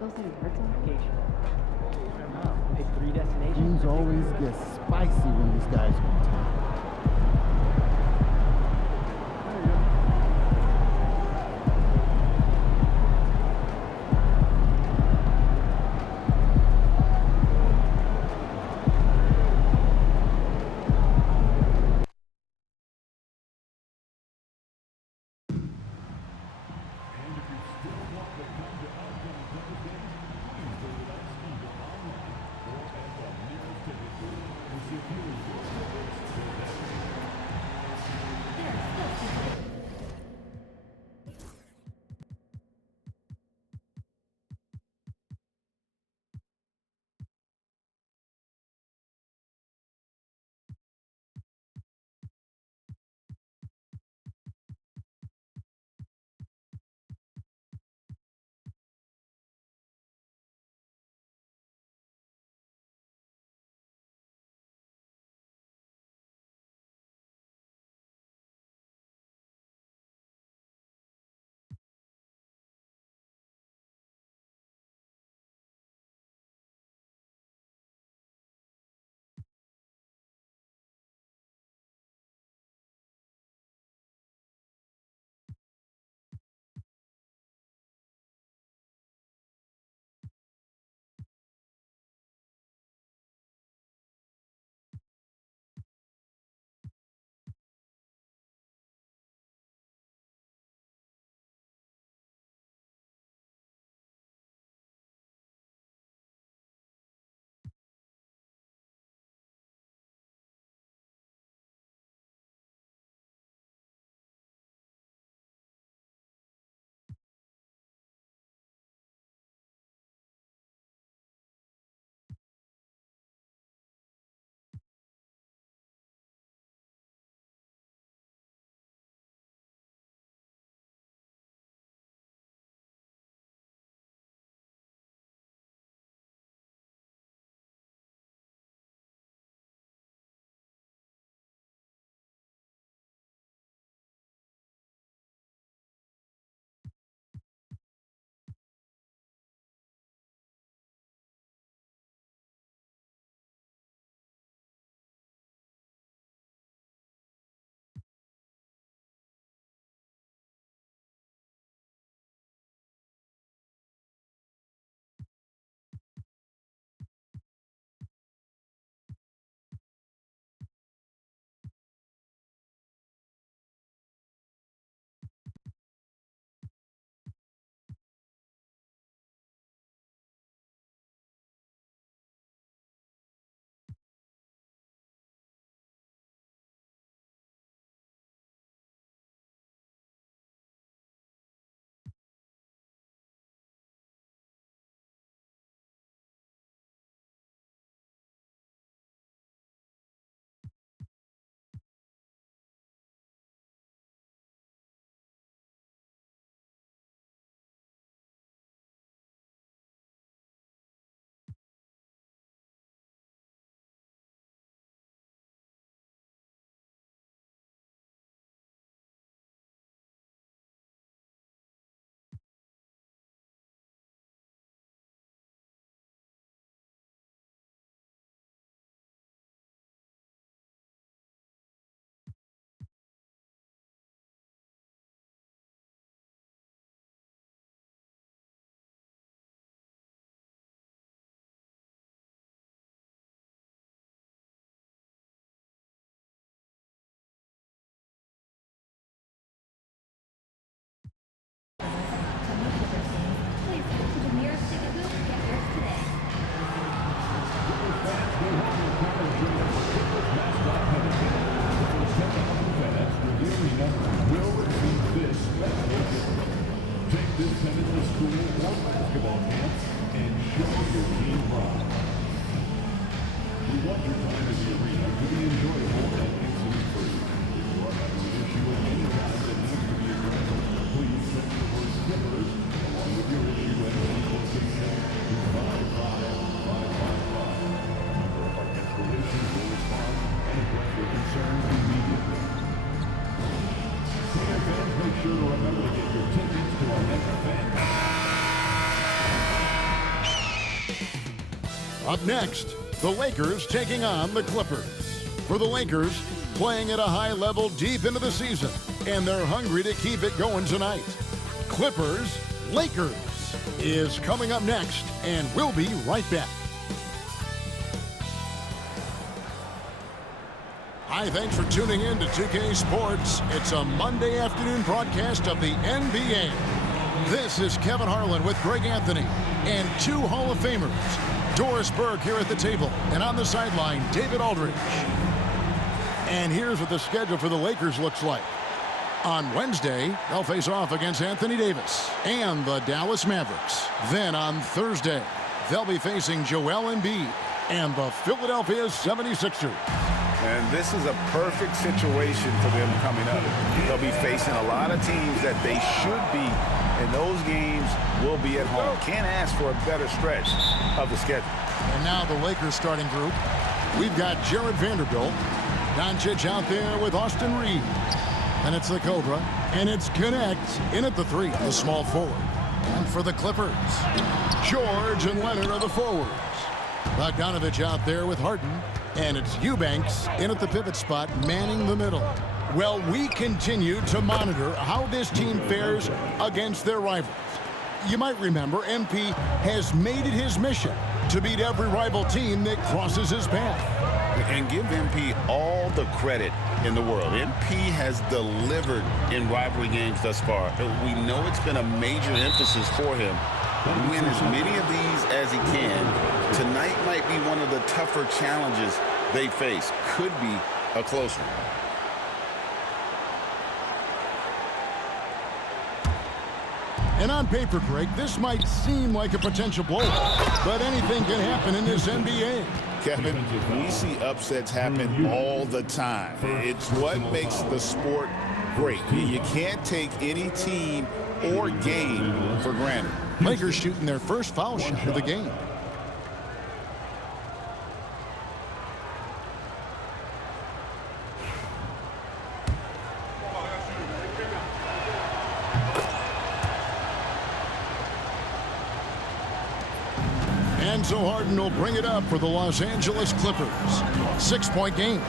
Those things hurt so much. Vacation. Pick 3 destinations. Things always get spicy when these guys go to town. Up next, the Lakers taking on the Clippers. For the Lakers, playing at a high level deep into the season, and they're hungry to keep it going tonight. Clippers, Lakers is coming up next, and we'll be right back. Hi, thanks for tuning in to 2K Sports. It's a Monday afternoon broadcast of the NBA. This is Kevin Harlan with Greg Anthony and two Hall of Famers, Doris Burke here at the table, and on the sideline, David Aldridge. And here's what the schedule for the Lakers looks like. On Wednesday, they'll face off against Anthony Davis and the Dallas Mavericks. Then on Thursday, they'll be facing Joel Embiid and the Philadelphia 76ers. And this is a perfect situation for them coming up. They'll be facing a lot of teams that they should be, and those games will be at home. Can't ask for a better stretch of the schedule. And now the Lakers starting group. We've got Jared Vanderbilt, Doncic out there with Austin Reeves. And it's the Cobra, and it's Connect in at the 3, the small forward. And for the Clippers, George and Leonard are the forwards. Bogdanovich out there with Harden, and it's Eubanks in at the pivot spot, manning the middle. Well, we continue to monitor how this team fares against their rivals. You might remember MP has made it his mission to beat every rival team that crosses his path. And give MP all the credit in the world. MP has delivered in rivalry games thus far. We know it's been a major emphasis for him to win as many of these as he can. Tonight might be one of the tougher challenges they face. Could be a close one. And on paper, Greg, this might seem like a potential blowout, but anything can happen in this NBA. Kevin, we see upsets happen all the time. It's what makes the sport great. You can't take any team or game for granted. Lakers shooting their first foul shot of the game. And so Harden will bring it up for the Los Angeles Clippers. 6-point game.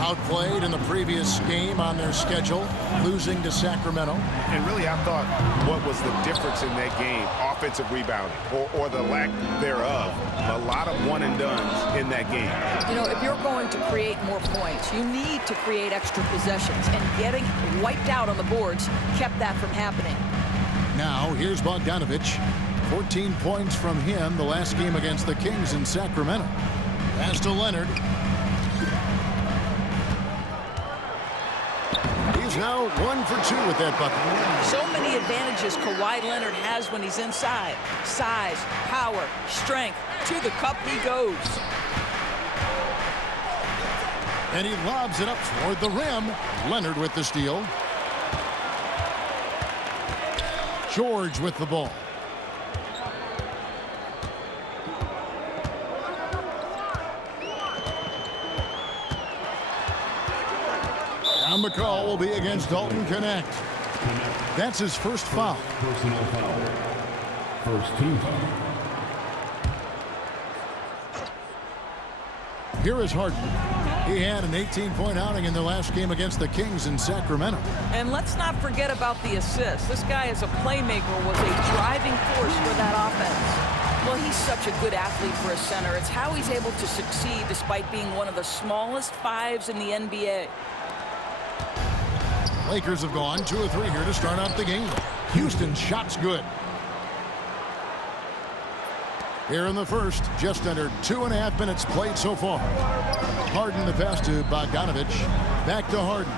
Outplayed in the previous game on their schedule, losing to Sacramento. And really, I thought what was the difference in that game, offensive rebounding, or the lack thereof. A lot of one-and-dones in that game. You know, if you're going to create more points, you need to create extra possessions. And getting wiped out on the boards kept that from happening. Now, here's Bogdanovich. 14 points from him the last game against the Kings in Sacramento. Pass to Leonard. He's now 1 for 2 with that bucket. So many advantages Kawhi Leonard has when he's inside. Size, power, strength. To the cup he goes. And he lobs it up toward the rim. Leonard with the steal. George with the ball. And the call will be against Dalton Connect. That's his first foul. Personal foul. First team foul. Here is Harden. He had an 18-point outing in the last game against the Kings in Sacramento. And let's not forget about the assist. This guy is a playmaker, was a driving force for that offense. Well, he's such a good athlete for a center. It's how he's able to succeed despite being one of the smallest fives in the NBA. Lakers have gone 2 of 3 here to start out the game. Houston's shot's good. Here in the first, just under 2.5 minutes played so far. Harden the pass to Bogdanovich. Back to Harden.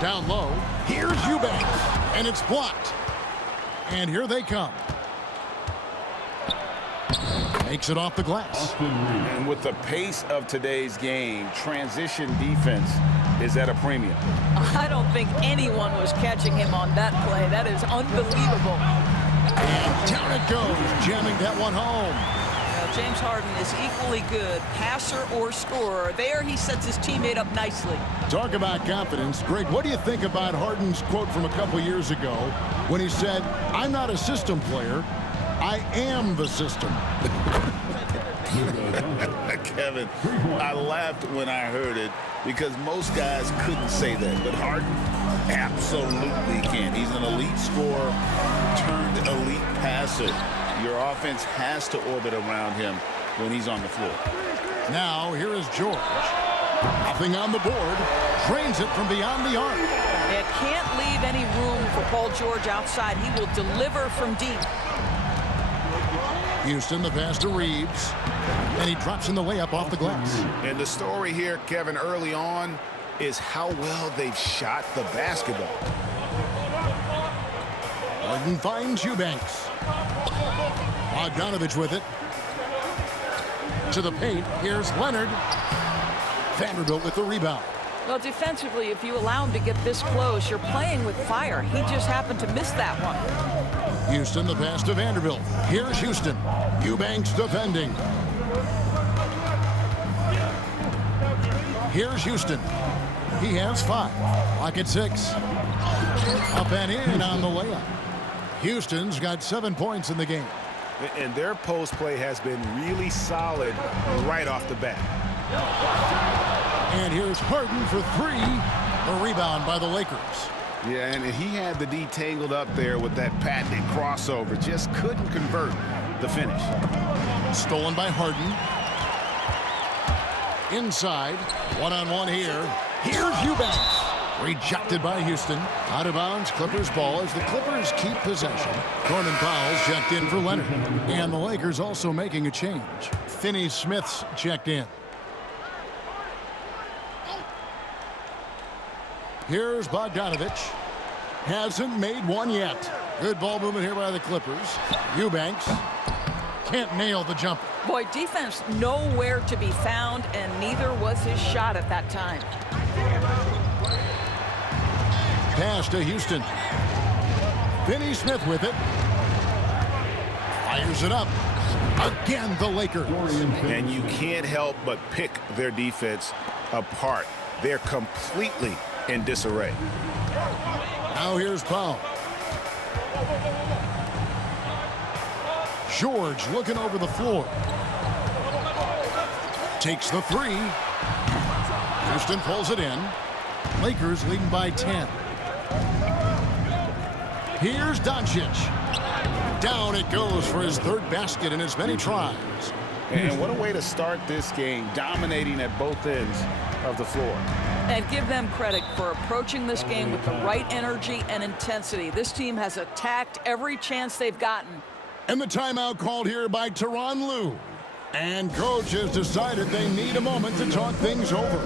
Down low. Here's Eubanks. And it's blocked. And here they come. Makes it off the glass. And with the pace of today's game, transition defense is at a premium. I don't think anyone was catching him on that play. That is unbelievable. And down it goes, jamming that one home. James Harden is equally good, passer or scorer. There he sets his teammate up nicely. Talk about confidence. Greg, what do you think about Harden's quote from a couple years ago when he said, "I'm not a system player, I am the system"? Kevin, I laughed when I heard it because most guys couldn't say that, but Harden absolutely can. He's an elite scorer turned elite passer. Your offense has to orbit around him when he's on the floor. Now, here is George. Nothing on the board. Drains it from beyond the arc. It can't leave any room for Paul George outside. He will deliver from deep. Houston, the pass to Reeves. And he drops in the layup off the glass. And the story here, Kevin, early on is how well they've shot the basketball. Harden finds Eubanks. Bogdanovich with it. To the paint. Here's Leonard. Vanderbilt with the rebound. Well, defensively, if you allow him to get this close, you're playing with fire. He just happened to miss that one. Houston, the pass to Vanderbilt. Here's Houston. Eubanks defending. Here's Houston. He has 5. Lock at 6. Up and in on the layup. Houston's got 7 points in the game. And their post play has been really solid right off the bat. And here's Harden for 3. A rebound by the Lakers. Yeah, and he had the D tangled up there with that patented crossover. Just couldn't convert the finish. Stolen by Harden. Inside. One-on-one here. Here's Eubanks. Rejected by Houston. Out of bounds, Clippers ball as the Clippers keep possession. Norman Powell's checked in for Leonard. And the Lakers also making a change. Finney Smith's checked in. Here's Bogdanovich. Hasn't made one yet. Good ball movement here by the Clippers. Eubanks can't nail the jumper. Boy, defense nowhere to be found, and neither was his shot at that time. Pass to Houston. Finney Smith with it. Fires it up. Again, the Lakers. And you can't help but pick their defense apart. They're completely in disarray. Now here's Powell. George looking over the floor. Takes the 3. Houston pulls it in. Lakers leading by 10. Here's Doncic. Down it goes for his 3rd basket in as many tries. And what a way to start this game, dominating at both ends of the floor. And give them credit for approaching this game with the right energy and intensity. This team has attacked every chance they've gotten. And the timeout called here by Tyronn Lue. And coach has decided they need a moment to talk things over.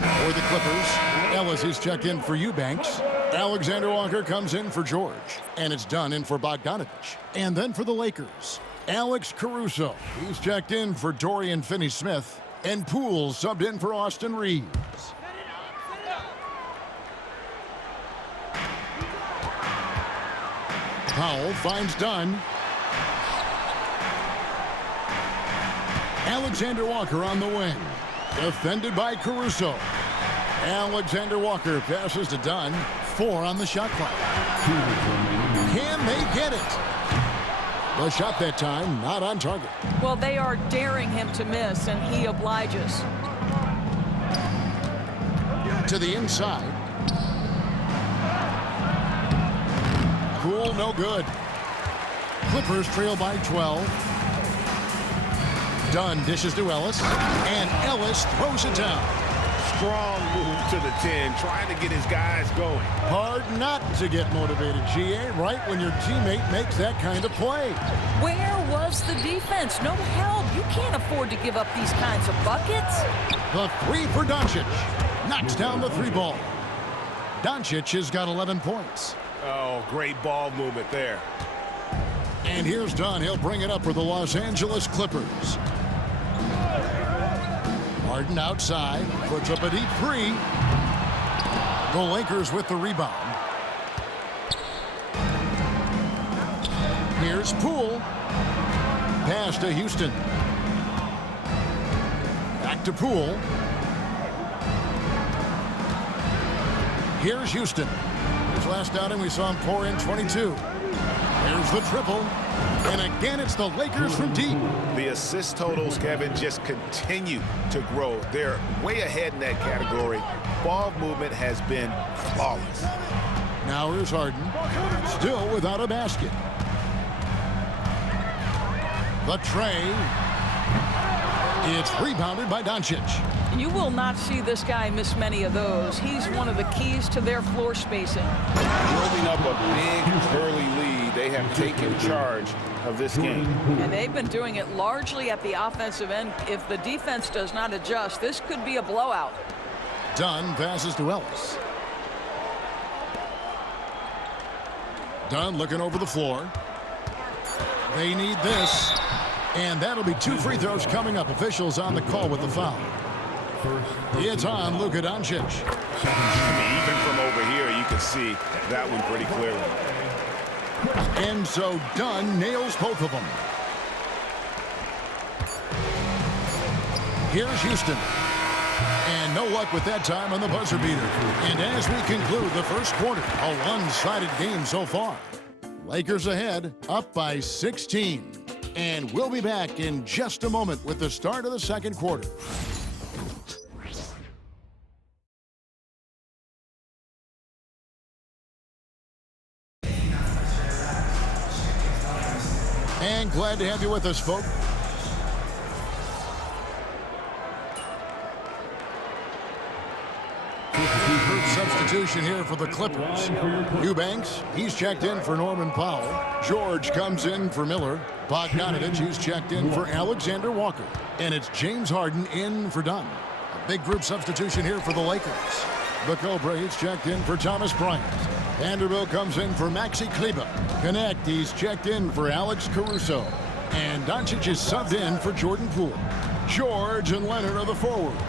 For the Clippers, Ellis is checked in for Eubanks. Alexander Walker comes in for George. And it's done in for Bogdanovich. And then for the Lakers, Alex Caruso. He's checked in for Dorian Finney-Smith. And Poole subbed in for Austin Reeves. Powell finds Dunn. Alexander Walker on the wing. Defended by Caruso. Alexander Walker passes to Dunn. 4 on the shot clock. Can they get it? The shot that time not on target. Well, they are daring him to miss, and he obliges. To the inside. Poole, no good. Clippers trail by 12. Dunn dishes to Ellis, and Ellis throws it down. Strong move to the 10, trying to get his guys going. Hard not to get motivated, GA, right when your teammate makes that kind of play. Where was the defense? No help. You can't afford to give up these kinds of buckets. The 3 for Doncic. Knocks down the 3 ball. Doncic has got 11 points. Oh, great ball movement there. And here's Dunn. He'll bring it up for the Los Angeles Clippers. Harden outside. Puts up a deep 3. The Lakers with the rebound. Here's Poole. Pass to Houston. Back to Poole. Here's Houston. His last outing, we saw him pour in 22. Here's the triple. And again, it's the Lakers from deep. The assist totals, Kevin, just continue to grow. They're way ahead in that category. Ball movement has been flawless. Now here's Harden. Still without a basket. The tray. It's rebounded by Doncic. You will not see this guy miss many of those. He's one of the keys to their floor spacing. Building up a big early lead, they have taken charge of this game. And they've been doing it largely at the offensive end. If the defense does not adjust, this could be a blowout. Dunn passes to Ellis. Dunn looking over the floor. They need this. And that'll be 2 free throws coming up. Officials on the call with the foul. It's on Luka Doncic. Even from over here, you can see that one pretty clearly. And so Dunn nails both of them. Here's Houston. And no luck with that time on the buzzer beater. And as we conclude the first quarter, a one-sided game so far. Lakers ahead, up by 16. And we'll be back in just a moment with the start of the second quarter. And glad to have you with us, folks. Substitution here for the Clippers. Eubanks, he's checked in for Norman Powell. George comes in for Miller. Bogdanovich, he's checked in for Alexander Walker. And it's James Harden in for Dunn. A big group substitution here for the Lakers. The Cobra, he's checked in for Thomas Bryant. Vanderbilt comes in for Maxi Kleber. Connect, he's checked in for Alex Caruso. And Doncic is subbed in for Jordan Poole. George and Leonard are the forwards.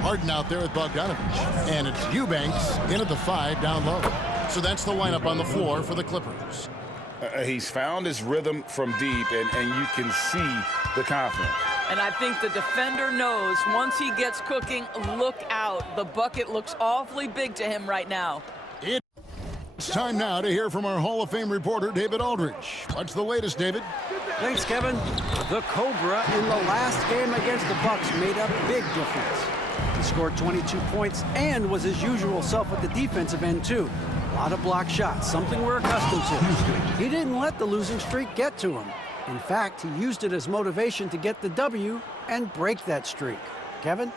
Harden out there with Bogdanovich. And it's Eubanks in at the 5 down low. So that's the lineup on the floor for the Clippers. He's found his rhythm from deep, and you can see the confidence. And I think the defender knows once he gets cooking, look out. The bucket looks awfully big to him right now. It's time now to hear from our Hall of Fame reporter, David Aldridge. What's the latest, David? Thanks, Kevin. The Cobra in the last game against the Bucks made a big difference. He scored 22 points and was his usual self at the defensive end, too. A lot of block shots, something we're accustomed to. He didn't let the losing streak get to him. In fact, he used it as motivation to get the W and break that streak. Kevin?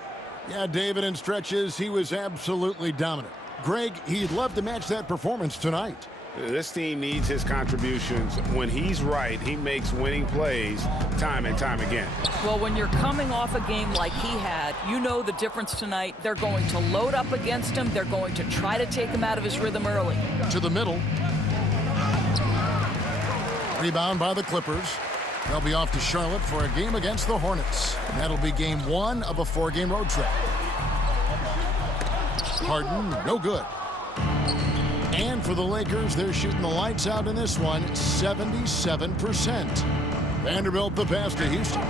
Yeah, David, in stretches, he was absolutely dominant. Greg, he'd love to match that performance tonight. This team needs his contributions. When he's right, he makes winning plays time and time again. Well, when you're coming off a game like he had, you know the difference tonight. They're going to load up against him. They're going to try to take him out of his rhythm early. To the middle. Rebound by the Clippers. They'll be off to Charlotte for a game against the Hornets. That'll be game 1 of a 4-game road trip. Harden, no good. And for the Lakers, they're shooting the lights out in this one, 77%. Vanderbilt the pass to Houston.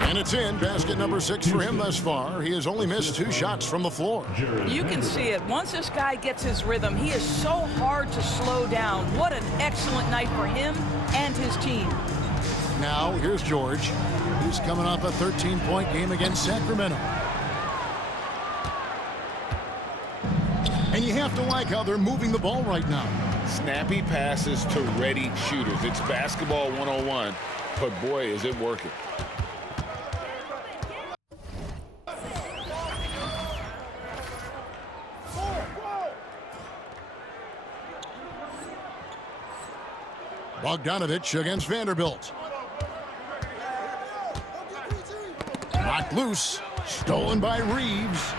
And it's in, basket number 6 for him thus far. He has only missed 2 shots from the floor. You can see it. Once this guy gets his rhythm, he is so hard to slow down. What an excellent night for him and his team. Now, here's George. He's coming off a 13-point game against Sacramento. And you have to like how they're moving the ball right now. Snappy passes to ready shooters. It's basketball 101, but boy, is it working. Bogdanovich against Vanderbilt. Knocked loose. Stolen by Reeves.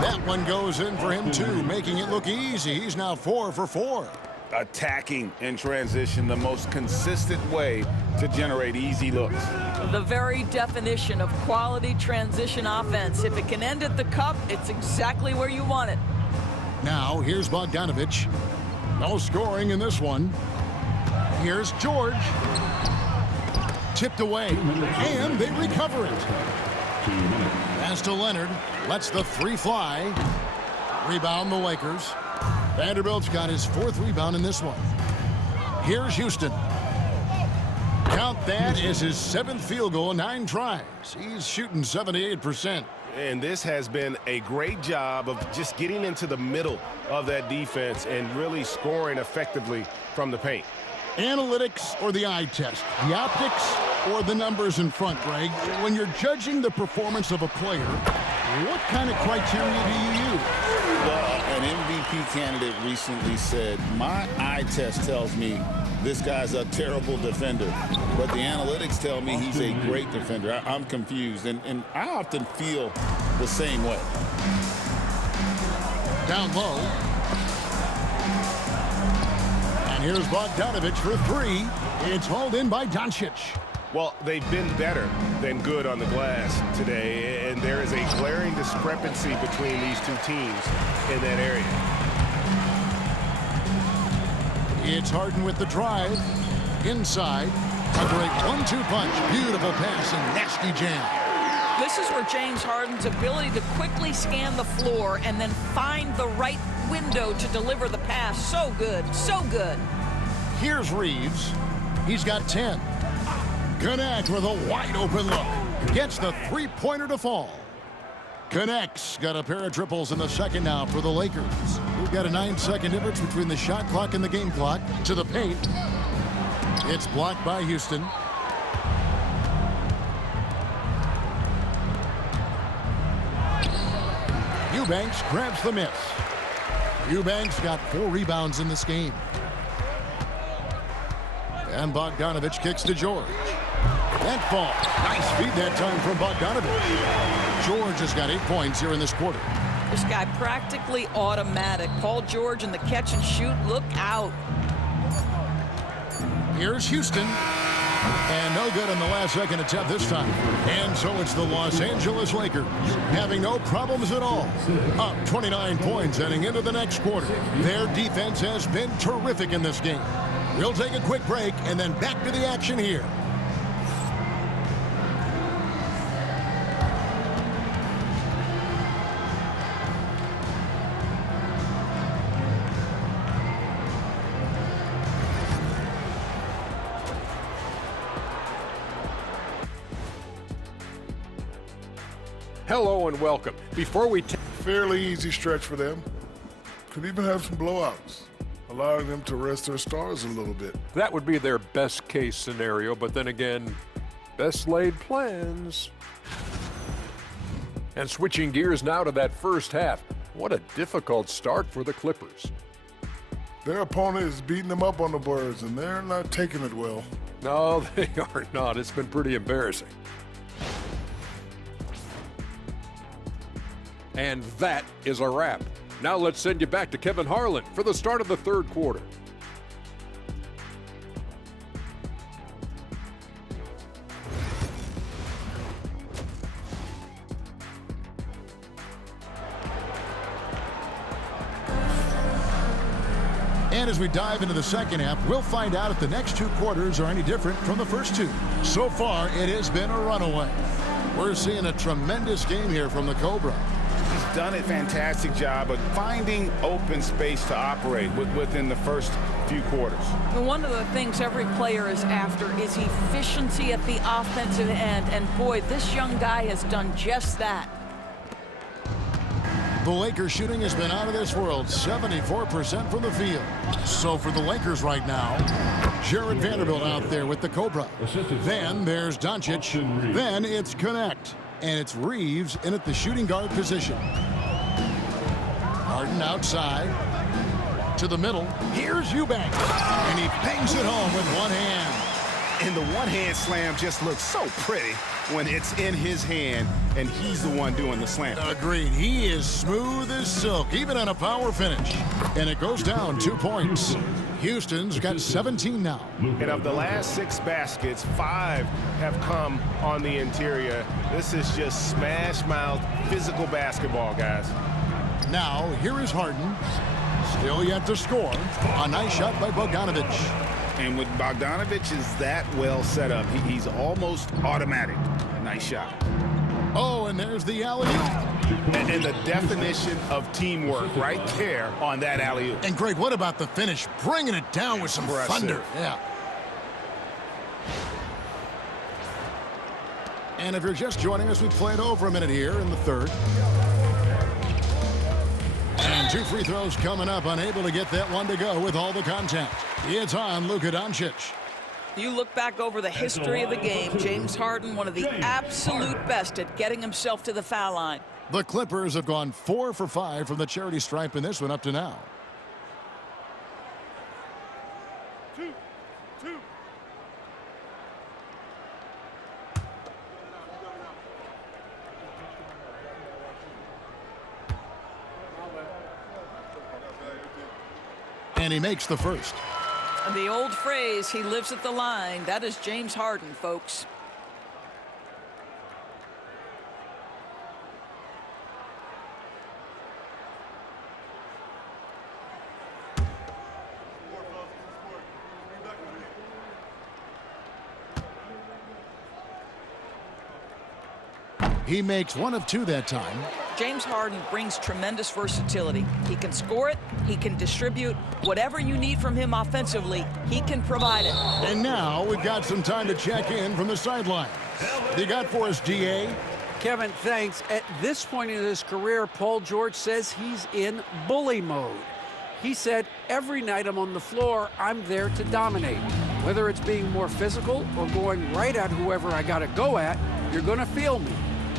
That one goes in for him, too, making it look easy. He's now 4 for 4. Attacking in transition, the most consistent way to generate easy looks. The very definition of quality transition offense. If it can end at the cup, it's exactly where you want it. Now, here's Bogdanovich. No scoring in this one. Here's George. Tipped away, and they recover it. Pass to Leonard. Lets the three fly. Rebound the Lakers. Vanderbilt's got his 4th rebound in this one. Here's Houston. Count that as his 7th field goal in 9 tries. He's shooting 78%. And this has been a great job of just getting into the middle of that defense and really scoring effectively from the paint. Analytics or the eye test? The optics or the numbers in front, Greg? When you're judging the performance of a player, what kind of criteria do you use? Well, an MVP candidate recently said, my eye test tells me this guy's a terrible defender, but the analytics tell me he's a great defender. I'm confused, and I often feel the same way. Down low. And here's Bogdanovich for 3. It's hauled in by Doncic. Well, they've been better than good on the glass today, and there is a glaring discrepancy between these two teams in that area. It's Harden with the drive. Inside. A great 1-2 punch. Beautiful pass and nasty jam. This is where James Harden's ability to quickly scan the floor and then find the right window to deliver the pass. So good, so good. Here's Reeves. He's got 10. Connect with a wide open look. Gets the three-pointer to fall. Connects. Got a pair of triples in the second now for the Lakers. We've got a 9-second difference between the shot clock and the game clock. To the paint. It's blocked by Houston. Eubanks grabs the miss. Eubanks got 4 rebounds in this game. And Bogdanovich kicks to George. That falls. Nice feed that time from Bogdanovich. George has got 8 points here in this quarter. This guy practically automatic. Paul George in the catch and shoot. Look out. Here's Houston. And no good on the last second attempt this time. And so it's the Los Angeles Lakers having no problems at all. Up 29 points heading into the next quarter. Their defense has been terrific in this game. We'll take a quick break and then back to the action here. Hello and welcome. Before we fairly easy stretch for them. Could even have some blowouts, allowing them to rest their stars a little bit. that would be their best case scenario, but then again, best laid plans. And switching gears now to that first half. What a difficult start for the Clippers. Their opponent is beating them up on the boards, and they're not taking it well. No, they are not. It's been pretty embarrassing. And that is a wrap. Now let's send you back to Kevin Harlan for the start of the third quarter. And as we dive into the second half, we'll find out if the next 2 quarters are any different from the first 2. So far, it has been a runaway. We're seeing a tremendous game here from the Cobra. He's done a fantastic job of finding open space to operate within the first few quarters. And one of the things every player is after is efficiency at the offensive end. And boy, this young guy has done just that. The Lakers shooting has been out of this world, 74% from the field. So for the Lakers right now, Jared Vanderbilt out there with the Cobra. Then there's Doncic. Then it's Connect. And it's Reeves in at the shooting guard position. Harden outside. To the middle. Here's Eubanks. And he bangs it home with one hand. And the one-hand slam just looks so pretty when it's in his hand and he's the one doing the slam. Agreed. He is smooth as silk, even on a power finish. And it goes down 2 points. Houston's got 17 now. And of the last 6 baskets, 5 have come on the interior. This is just smash-mouth physical basketball, guys. Now, here is Harden. Still yet to score. A nice shot by Bogdanovich. And with Bogdanovich is that well set up, he's almost automatic. Nice shot. Oh, and there's the alley-oop. And the definition of teamwork right there on that alley-oop. And Greg, what about the finish? Bringing it down with some thunder. Yeah. And if you're just joining us, we played over a minute here in the third. And 2 free throws coming up, unable to get that one to go with all the contact. It's on Luka Doncic. You look back over the history of the game, James Harden, one of the absolute best at getting himself to the foul line. The Clippers have gone 4 for 5 from the charity stripe in this one up to now. 2. And he makes the first. And the old phrase, he lives at the line, that is James Harden, folks. He makes 1 of 2 that time. James Harden brings tremendous versatility. He can score it, he can distribute. Whatever you need from him offensively, he can provide it. And now we've got some time to check in from the sideline. You got for us, DA? Kevin, thanks. At this point in his career, Paul George says he's in bully mode. He said, every night I'm on the floor, I'm there to dominate. Whether it's being more physical or going right at whoever I got to go at, you're going to feel me.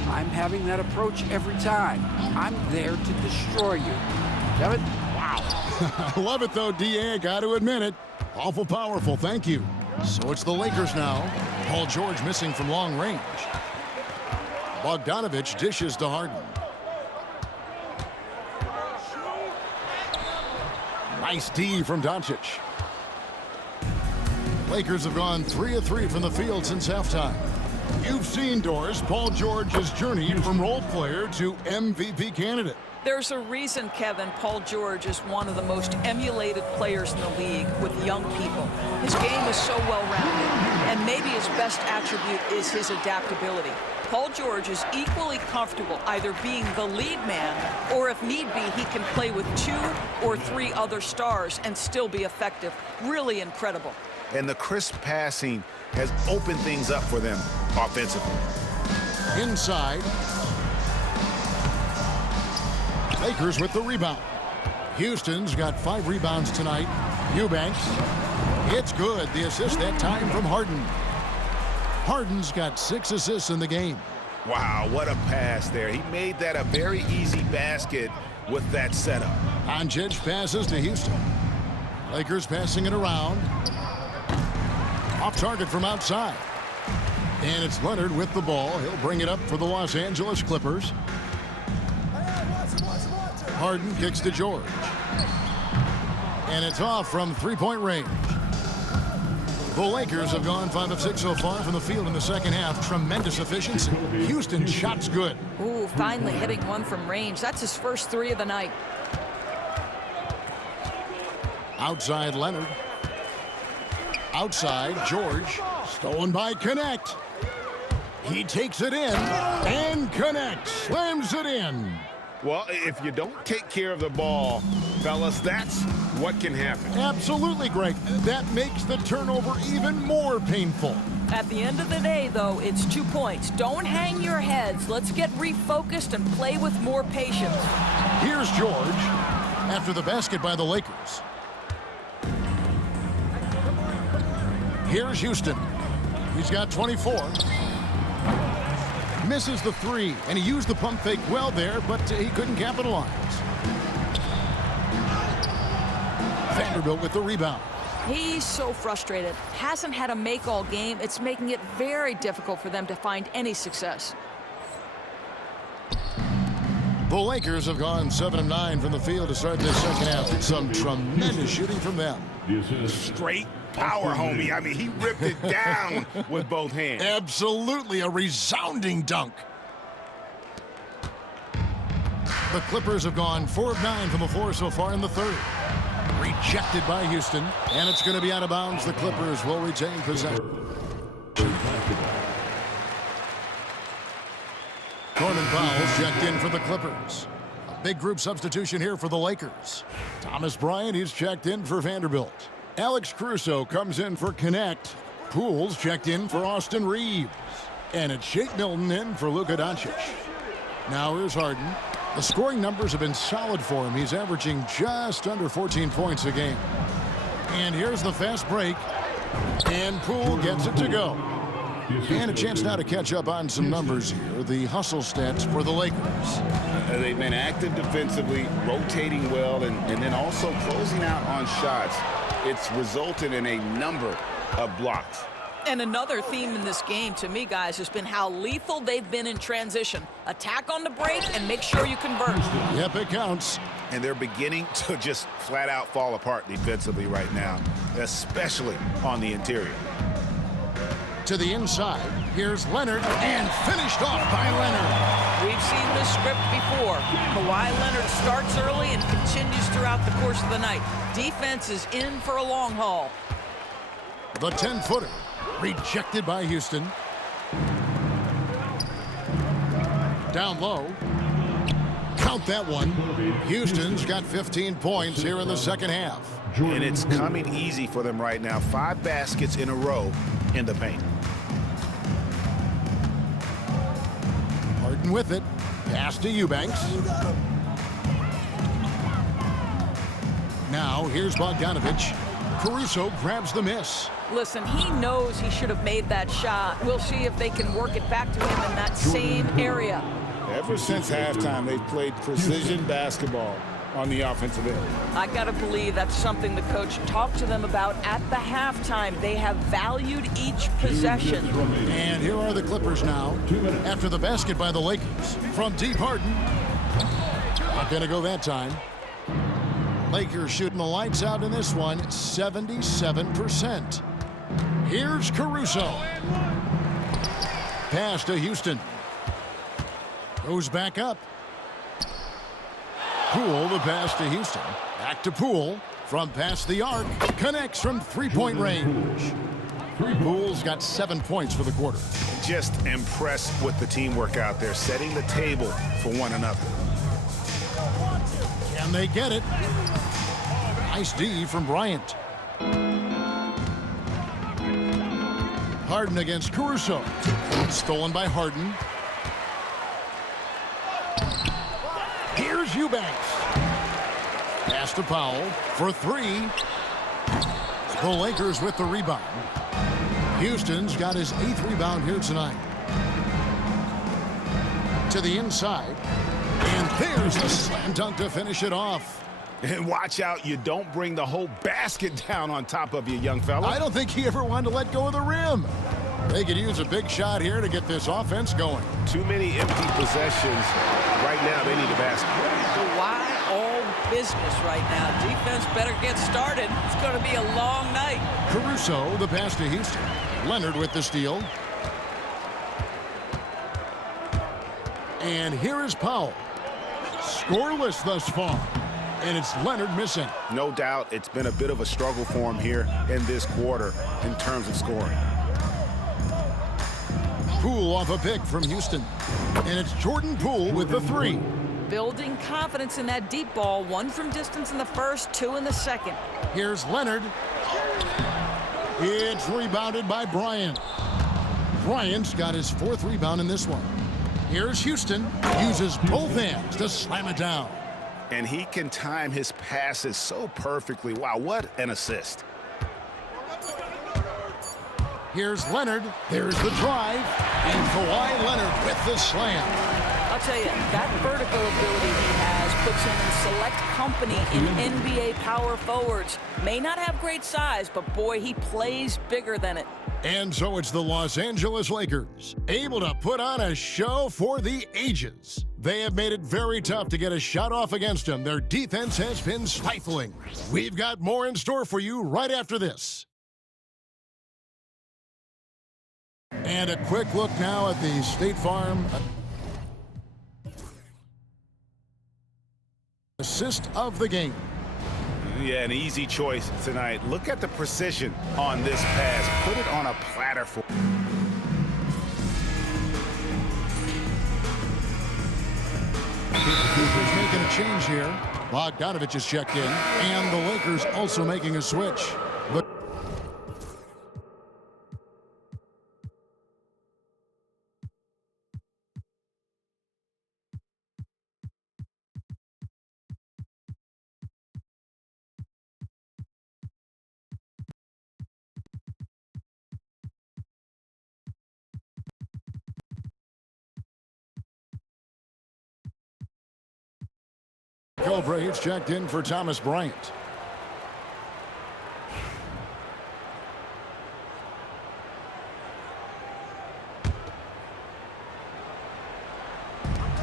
I'm having that approach every time. I'm there to destroy you. Kevin? Wow. I love it, though, DA. Got to admit it. Awful powerful. Thank you. So it's the Lakers now. Paul George missing from long range. Bogdanovich dishes to Harden. Nice D from Doncic. Lakers have gone 3 of 3 from the field since halftime. You've seen, Doris, Paul George's journey from role player to MVP candidate. There's a reason, Kevin, Paul George is one of the most emulated players in the league with young people. His game is so well-rounded, and maybe his best attribute is his adaptability. Paul George is equally comfortable either being the lead man, or if need be, he can play with 2 or 3 other stars and still be effective. Really incredible. And the crisp passing has opened things up for them offensively. Inside. Lakers with the rebound. Houston's got 5 rebounds tonight. Eubanks. It's good. The assist that time from Harden. Harden's got 6 assists in the game. Wow, what a pass there. He made that a very easy basket with that setup. Doncic passes to Houston. Lakers passing it around. Off target from outside. And it's Leonard with the ball. He'll bring it up for the Los Angeles Clippers. Harden kicks to George. And it's off from 3-point range. The Lakers have gone 5 of 6 so far from the field in the second half. Tremendous efficiency. Houston's shot's good. Ooh, finally hitting one from range. That's his first 3 of the night. Outside Leonard. Outside George. Stolen by Connect. He takes it in and Connect slams it in. Well, if you don't take care of the ball, fellas, that's what can happen. Absolutely, Greg. That makes the turnover even more painful. At the end of the day, though, it's 2 points. Don't hang your heads. Let's get refocused and play with more patience. Here's George after the basket by the Lakers. Here's Houston. He's got 24. Misses the 3, and he used the pump fake well there, but he couldn't capitalize. Vanderbilt with the rebound. He's so frustrated. Hasn't had a make all game. It's making it very difficult for them to find any success. The Lakers have gone 7 of 9 from the field to start this second half. Some tremendous shooting from them. Straight power, homie. I mean, he ripped it down with both hands. Absolutely a resounding dunk. The Clippers have gone 4 of 9 from the floor so far in the third. Rejected by Houston. And it's going to be out of bounds. The Clippers will retain possession. Norman Powell's checked in for the Clippers. A big group substitution here for the Lakers. Thomas Bryant, he's checked in for Vanderbilt. Alex Caruso comes in for Connect. Poole's checked in for Austin Reeves. And it's Shake Milton in for Luka Doncic. Now here's Harden. The scoring numbers have been solid for him. He's averaging just under 14 points a game. And here's the fast break. And Poole gets it to go. And a chance now to catch up on some numbers here. The hustle stats for the Lakers. They've been active defensively, rotating well, and then also closing out on shots. It's resulted in a number of blocks. And another theme in this game, to me, guys, has been how lethal they've been in transition. Attack on the break and make sure you convert. Yep, it counts. And they're beginning to just flat out fall apart defensively right now, especially on the interior. To the inside, here's Leonard, and finished off by Leonard. We've seen this script before. Kawhi Leonard starts early and continues throughout the course of the night. Defense is in for a long haul. The 10-footer, rejected by Houston. Down low. Count that one. Houston's got 15 points here in the second half. And it's coming easy for them right now. 5 baskets in a row in the paint. Harden with it. Pass to Eubanks. Now here's Bogdanovich. Caruso grabs the miss. Listen, he knows he should have made that shot. We'll see if they can work it back to him in that same area. Ever since halftime, they've played precision basketball on the offensive end. I gotta believe that's something the coach talked to them about at the halftime. They have valued each possession. And here are the Clippers now after the basket by the Lakers. From deep, Harden. Not gonna go that time. Lakers shooting the lights out in this one, 77%. Here's Caruso. Pass to Houston. Goes back up. Poole, the pass to Houston. Back to Poole. From past the arc. Connects from three-point range. Poole's got 7 points for the quarter. Just impressed with the teamwork out there, setting the table for one another. Can they get it? Nice D from Bryant. Harden against Caruso. Stolen by Harden. Here's Eubanks. Pass to Powell for 3. The Lakers with the rebound. Houston's got his 8th rebound here tonight. To the inside. And there's the slam dunk to finish it off. And watch out, you don't bring the whole basket down on top of you, young fella. I don't think he ever wanted to let go of the rim. They could use a big shot here to get this offense going. Too many empty possessions. Right now, they need a basket. Kawhi all business right now. Defense better get started. It's going to be a long night. Caruso, the pass to Houston. Leonard with the steal. And here is Powell. Scoreless thus far. And it's Leonard missing. No doubt it's been a bit of a struggle for him here in this quarter in terms of scoring. Poole off a pick from Houston. And it's Jordan Poole with the 3. Building confidence in that deep ball. 1 from distance in the first, 2 in the second. Here's Leonard. It's rebounded by Bryant. Bryant's got his 4th rebound in this one. Here's Houston. Uses both hands to slam it down. And he can time his passes so perfectly. Wow, what an assist. Here's Leonard. There's the drive. And Kawhi Leonard with the slam. I'll tell you, that vertical ability he has puts him in select company in NBA power forwards. May not have great size, but boy, he plays bigger than it. And so it's the Los Angeles Lakers, able to put on a show for the ages. They have made it very tough to get a shot off against them. Their defense has been stifling. We've got more in store for you right after this. And a quick look now at the State Farm assist of the game. Yeah, an easy choice tonight. Look at the precision on this pass. Put it on a platter for... Clippers making a change here. Bogdanovich is checked in, and the Lakers also making a switch. But Cobra, he's checked in for Thomas Bryant.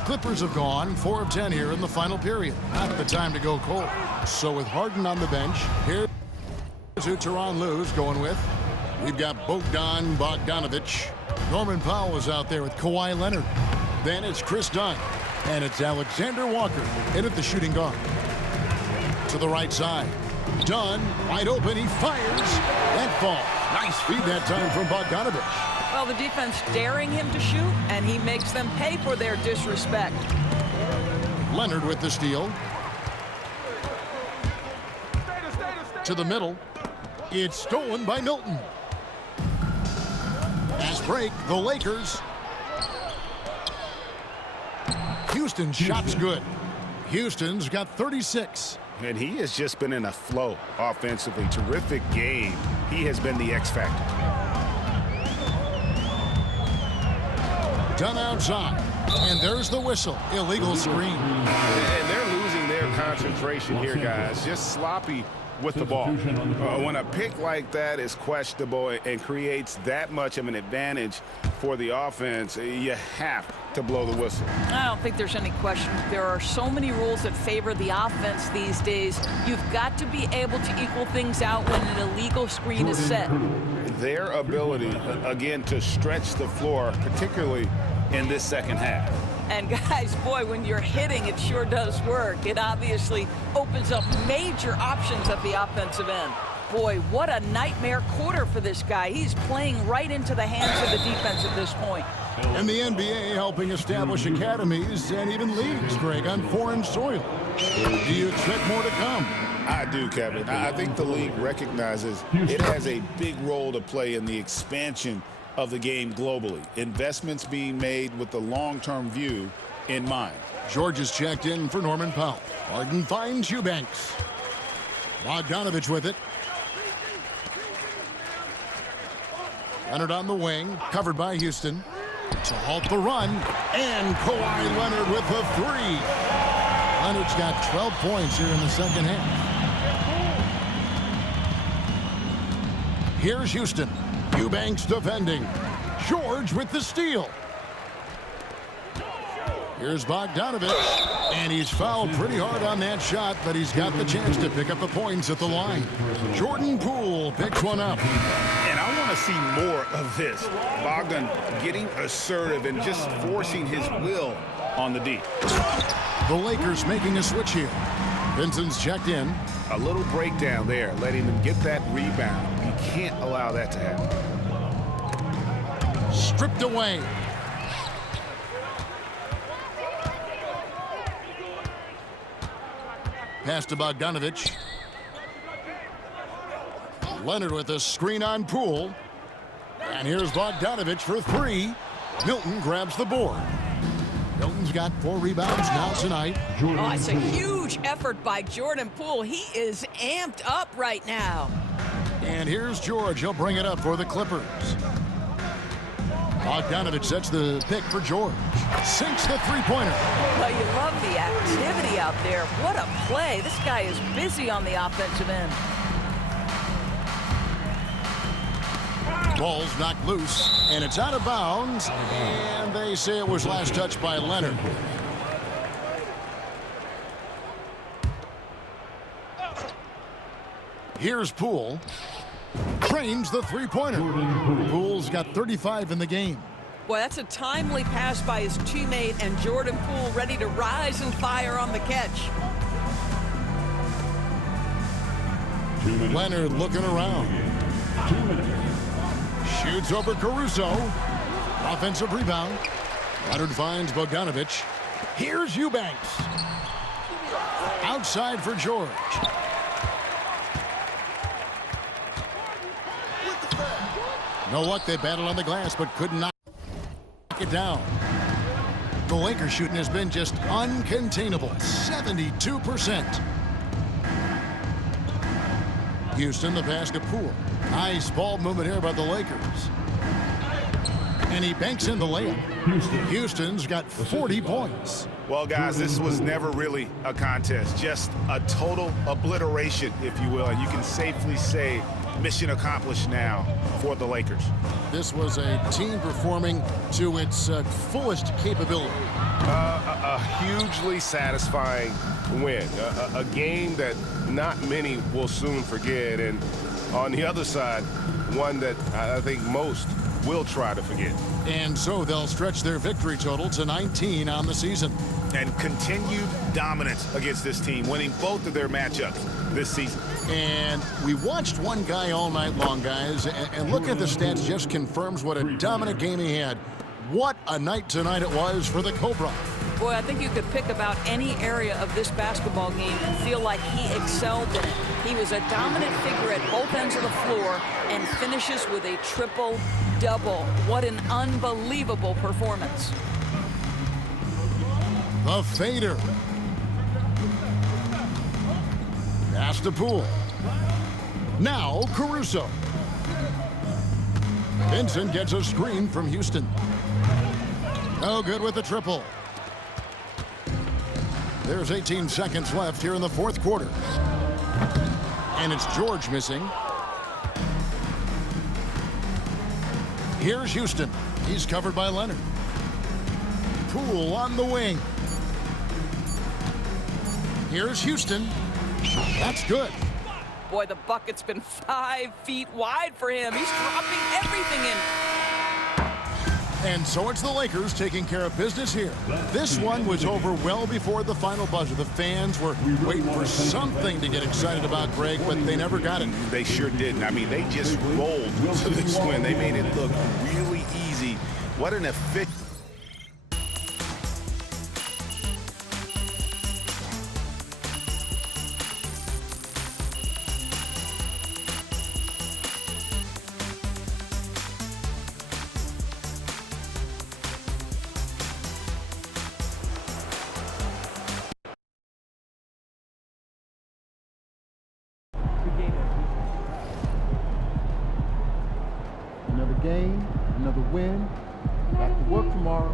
Clippers have gone 4 of 10 here in the final period. Not the time to go cold. So with Harden on the bench, here's who Tyronn Lue's going with. We've got Bogdan Bogdanovich. Norman Powell is out there with Kawhi Leonard. Then it's Chris Dunn. And it's Alexander Walker in at the shooting guard. To the right side. Dunn, wide open, he fires. That fall. Nice feed that time from Bogdanovich. Well, the defense daring him to shoot, and he makes them pay for their disrespect. Leonard with the steal. To the middle. It's stolen by Milton. Fast break, the Lakers. Houston's shot's good. Houston's got 36. And he has just been in a flow offensively. Terrific game. He has been the X factor. Done outside. And there's the whistle. Illegal screen. And they're losing their concentration here, guys. Just sloppy with the ball. When a pick like that is questionable and creates that much of an advantage for the offense, you have to blow the whistle. I don't think there's any question. There are so many rules that favor the offense these days. You've got to be able to equal things out when an illegal screen is set. Their ability, again, to stretch the floor, particularly in this second half. And guys, boy, when you're hitting, it sure does work. It obviously opens up major options at the offensive end. Boy, what a nightmare quarter for this guy. He's playing right into the hands of the defense at this point. And the NBA helping establish academies and even leagues, Greg, on foreign soil. Do you expect more to come? I do, Kevin. I think the league recognizes it has a big role to play in the expansion of the game globally. Investments being made with the long-term view in mind. George is checked in for Norman Powell. Harden finds Eubanks. Bogdanovich with it. Leonard on the wing, covered by Houston. To halt the run, and Kawhi Leonard with the three. Leonard's got 12 points here in the second half. Here's Houston. Eubanks defending. George with the steal. Here's Bogdanovich, and he's fouled pretty hard on that shot, but he's got the chance to pick up the points at the line. Jordan Poole picks one up. And I want to see more of this. Bogdan getting assertive and just forcing his will on the D. The Lakers making a switch here. Vincent's checked in. A little breakdown there, letting them get that rebound. You can't allow that to happen. Stripped away. Pass to Bogdanovich. Leonard with a screen on Poole. And here's Bogdanovich for three. Milton grabs the board. Milton's got 4 rebounds now tonight. Oh, it's a huge effort by Jordan Poole. He is amped up right now. And here's George. He'll bring it up for the Clippers. Bogdanovich sets the pick for George. Sinks the three-pointer. Well, you love the activity out there. What a play. This guy is busy on the offensive end. Ball's knocked loose, and it's out of bounds. And they say it was last touched by Leonard. Here's Poole. Trains the three-pointer. Poole's got 35 in the game. Boy, that's a timely pass by his teammate, and Jordan Poole ready to rise and fire on the catch. Leonard looking around. 2 minutes. Shoots over Caruso. Offensive rebound. Leonard finds Bogdanovic. Here's Eubanks. Outside for George. Know what? They battled on the glass, but could not it down. The Lakers shooting has been just uncontainable. 72%. Houston, the pass to Poole. Nice ball movement here by the Lakers. And he banks in the layup. Houston's got 40 points. Well, guys, this was never really a contest. Just a total obliteration, if you will. And you can safely say mission accomplished now for the Lakers. This was a team performing to its fullest capability. A hugely satisfying win. A game that not many will soon forget. And on the other side, one that I think most will try to forget. And so they'll stretch their victory total to 19 on the season. And continued dominance against this team, winning both of their matchups this season. And we watched one guy all night long, guys, and looking at the stats just confirms what a dominant game he had. What a night tonight it was for the Cobra. Boy, I think you could pick about any area of this basketball game and feel like he excelled in it. He was a dominant figure at both ends of the floor and finishes with a triple-double. What an unbelievable performance. The fader. Pass to Poole. Now Caruso. Vincent gets a screen from Houston. No good with the triple. There's 18 seconds left here in the fourth quarter. And it's George missing. Here's Houston. He's covered by Leonard. Poole on the wing. Here's Houston. That's good. Boy, the bucket's been 5 feet wide for him. He's dropping everything in. And so it's the Lakers taking care of business here. This one was over well before the final buzzer. The fans were waiting for something to get excited about, Greg, but they never got it. They sure didn't. I mean, they just rolled to this win. They made it look really easy. What an efficient... Another game, another win. Back to work tomorrow.